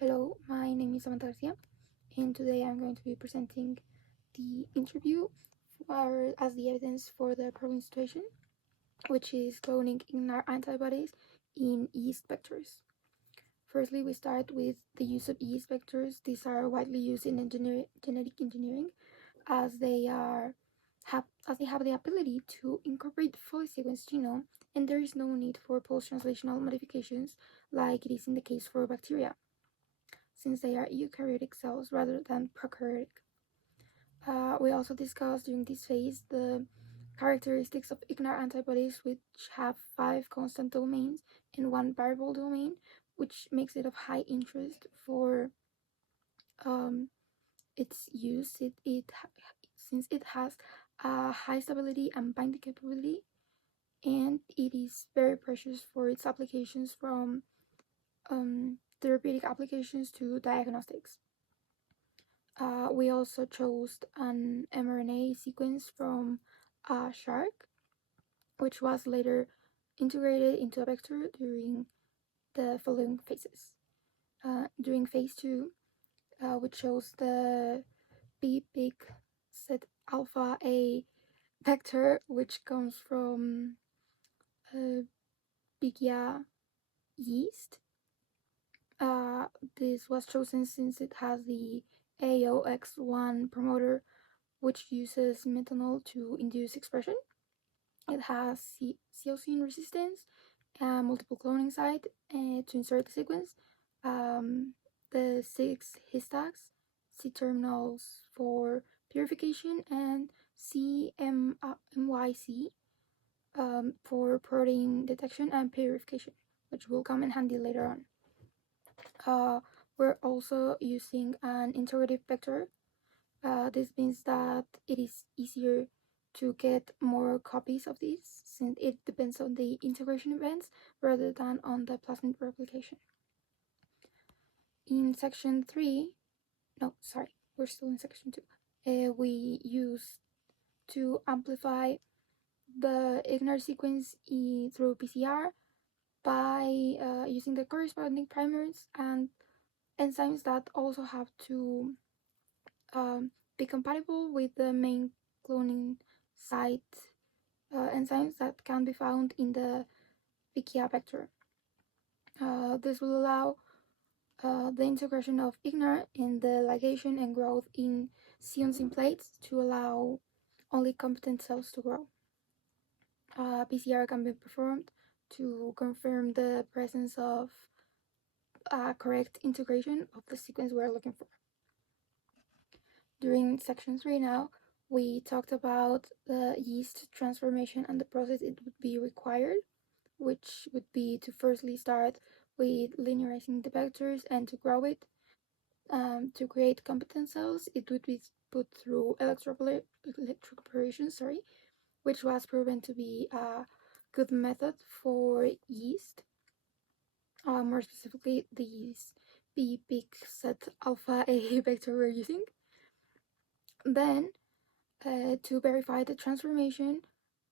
Hello, my name is Samantha Garcia, and today I'm going to be presenting the interview as the evidence for the problem situation, which is cloning IgNAR antibodies in yeast vectors. Firstly, we start with the use of yeast vectors. These are widely used in genetic engineering as they have the ability to incorporate fully sequenced genome, and there is no need for post-translational modifications like it is in the case for bacteria, since they are eukaryotic cells rather than prokaryotic. We also discussed during this phase the characteristics of IgNAR antibodies, which have 5 constant domains and 1 variable domain, which makes it of high interest for its use. Since it has a high stability and binding capability, and it is very precious for its applications from therapeutic applications to diagnostics. We also chose an mRNA sequence from a shark, which was later integrated into a vector during the following phases. During phase 2, we chose the BT2020 alpha A vector, which comes from Pigia yeast. This was chosen since it has the AOX1 promoter, which uses methanol to induce expression. It has Eosine resistance, multiple cloning site to insert the sequence, the 6 histags, C terminals for purification, and CMYC for protein detection and purification, which will come in handy later on. We're also using an integrative vector. This means that it is easier to get more copies of these, since it depends on the integration events rather than on the plasmid replication. In section 3, we're still in section 2. We use to amplify the IgNAR sequence through PCR by using the corresponding primers and enzymes that also have to be compatible with the main cloning site enzymes that can be found in the Pigia vector. This will allow the integration of IgNAR in the ligation and growth in C-on-C plates to allow only competent cells to grow. PCR can be performed to confirm the presence of correct integration of the sequence we're looking for. During section 3 now, we talked about the yeast transformation and the process it would be required, which would be to firstly start with linearizing the vectors and to grow it. To create competent cells, it would be put through electroporation, which was proven to be a good method for yeast. More specifically, these BT2020 alpha A vector we're using. Then, to verify the transformation,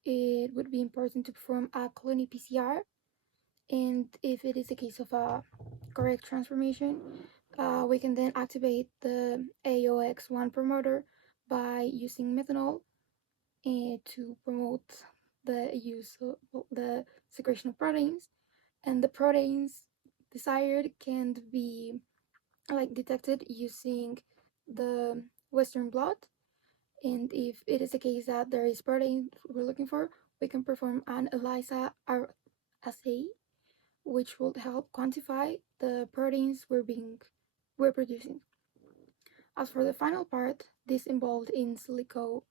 it would be important to perform a colony PCR, and if it is a case of a correct transformation, we can then activate the AOX1 promoter by using methanol to promote the use of the secretion of proteins, and the proteins desired can be detected using the Western blot. And if it is a case that there is protein we're looking for, we can perform an ELISA assay, which will help quantify the proteins we're producing. As for the final part, this involved in silico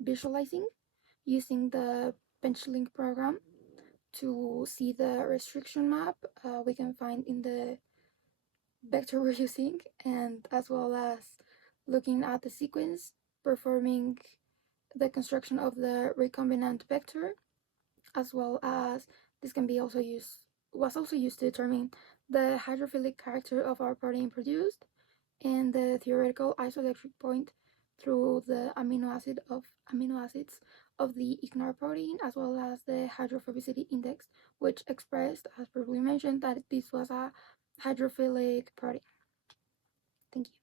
visualizing using the BenchLink program to see the restriction map we can find in the vector we're using, and as well as looking at the sequence, performing the construction of the recombinant vector, as well as this can be was also used to determine the hydrophilic character of our protein produced and the theoretical isoelectric point through the amino acids of the IgNAR protein, as well as the hydrophobicity index, which expressed, as previously mentioned, that this was a hydrophilic protein. Thank you.